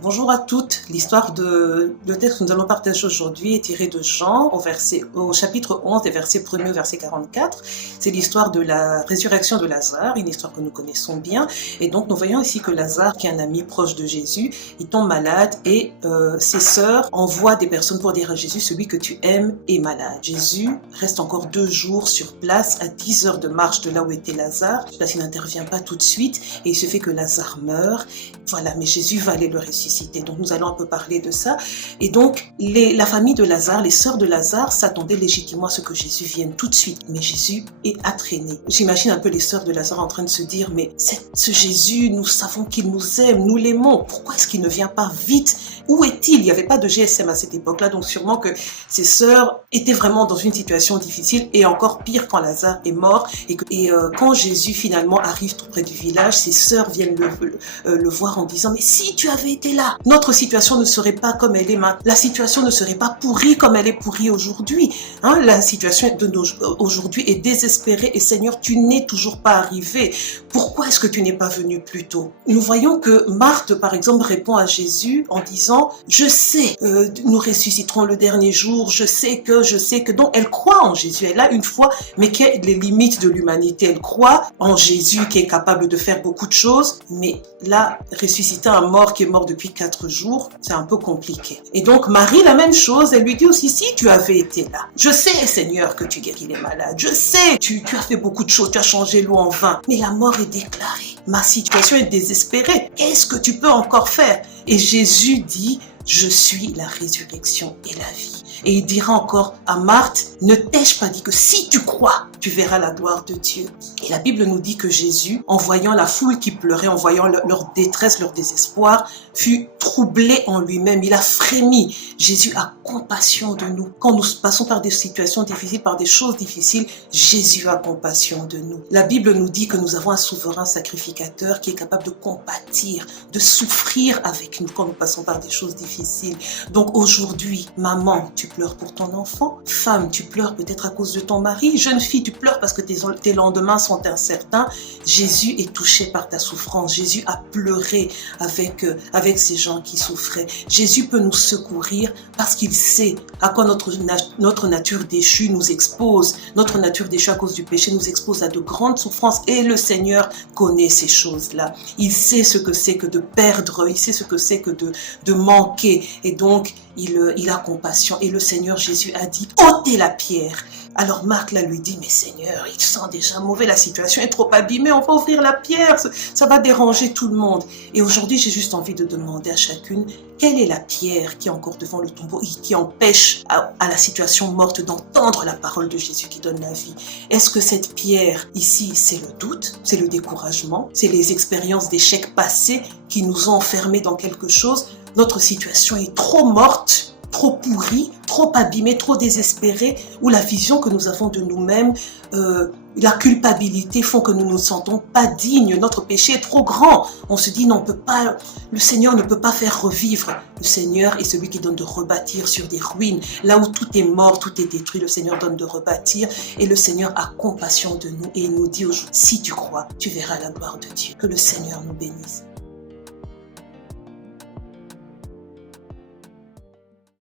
Bonjour à toutes. Le texte que nous allons partager aujourd'hui est tiré de Jean au chapitre 11 des versets 1er au verset 44. C'est l'histoire de la résurrection de Lazare, une histoire que nous connaissons bien. Et donc nous voyons ici que Lazare, qui est un ami proche de Jésus, il tombe malade et ses sœurs envoient des personnes pour dire à Jésus, celui que tu aimes est malade. Jésus reste encore 2 jours sur place à 10 heures de marche de là où était Lazare. Là, il n'intervient pas tout de suite et il se fait que Lazare meurt. Voilà, mais Jésus va aller le ressusciter. Donc nous allons un peu parler de ça. Et donc la famille de Lazare, les sœurs de Lazare s'attendaient légitimement à ce que Jésus vienne tout de suite. Mais Jésus est entraîné. J'imagine un peu les sœurs de Lazare en train de se dire, mais ce Jésus, nous savons qu'il nous aime, nous l'aimons. Pourquoi est-ce qu'il ne vient pas vite? Où est-il? Il n'y avait pas de GSM à cette époque-là, donc sûrement que ces sœurs étaient vraiment dans une situation difficile et encore pire quand Lazare est mort. Et quand Jésus finalement arrive tout près du village, ses sœurs viennent le voir en disant, mais si tu avais été là, notre situation ne serait pas comme elle est maintenant. La situation ne serait pas pourrie comme elle est pourrie aujourd'hui. La situation aujourd'hui est désespérée et Seigneur, tu n'es toujours pas arrivé. Pourquoi est-ce que tu n'es pas venu plus tôt? Nous voyons que Marthe, par exemple, répond à Jésus en disant, je sais, nous ressusciterons le dernier jour, je sais que. Donc elle croit en Jésus, elle a une foi, mais qui a les limites de l'humanité. Elle croit en Jésus qui est capable de faire beaucoup de choses, mais là, ressusciter un mort qui est mort depuis 4 jours, c'est un peu compliqué. Et donc Marie, la même chose, elle lui dit aussi, si tu avais été là, je sais Seigneur que tu guéris les malades, je sais, tu as fait beaucoup de choses, tu as changé l'eau en vin, mais la mort est déclarée, ma situation est désespérée, qu'est-ce que tu peux encore faire? Et Jésus dit, je suis la résurrection et la vie. Et il dira encore à Marthe, ne t'ai-je pas dit que si tu crois, tu verras la gloire de Dieu. Et la Bible nous dit que Jésus, en voyant la foule qui pleurait, en voyant leur détresse, leur désespoir, fut troublé en lui-même. Il a frémi. Jésus a compassion de nous. Quand nous passons par des situations difficiles, par des choses difficiles, Jésus a compassion de nous. La Bible nous dit que nous avons un souverain sacrificateur qui est capable de compatir, de souffrir avec nous quand nous passons par des choses difficiles. Donc aujourd'hui, maman, tu pleures pour ton enfant. Femme, tu pleures peut-être à cause de ton mari. Jeune fille, tu pleures parce que tes lendemains sont incertains. Jésus est touché par ta souffrance. Jésus a pleuré avec ces gens qui souffraient. Jésus peut nous secourir parce qu'il sait à quoi notre nature déchue nous expose. Notre nature déchue à cause du péché nous expose à de grandes souffrances et le Seigneur connaît ces choses-là. Il sait ce que c'est que de perdre, il sait ce que c'est que de manquer et donc il a compassion. Et le Seigneur Jésus a dit, ôtez la pierre. Alors Marthe là lui dit, mais Seigneur, il sent déjà mauvais, la situation est trop abîmée, on va ouvrir la pierre, ça va déranger tout le monde. Et aujourd'hui, j'ai juste envie de demander à chacune, quelle est la pierre qui est encore devant le tombeau et qui empêche à la situation morte d'entendre la parole de Jésus qui donne la vie? Est-ce que cette pierre ici, c'est le doute, c'est le découragement, c'est les expériences d'échecs passés qui nous ont enfermés dans quelque chose? Notre situation est trop morte, trop pourrie, trop abîmée, trop désespérée, où la vision que nous avons de nous-mêmes, la culpabilité font que nous ne nous sentons pas dignes, notre péché est trop grand. On se dit, non, le Seigneur ne peut pas faire revivre. Le Seigneur est celui qui donne de rebâtir sur des ruines. Là où tout est mort, tout est détruit, le Seigneur donne de rebâtir et le Seigneur a compassion de nous et il nous dit aujourd'hui, si tu crois, tu verras la gloire de Dieu. Que le Seigneur nous bénisse.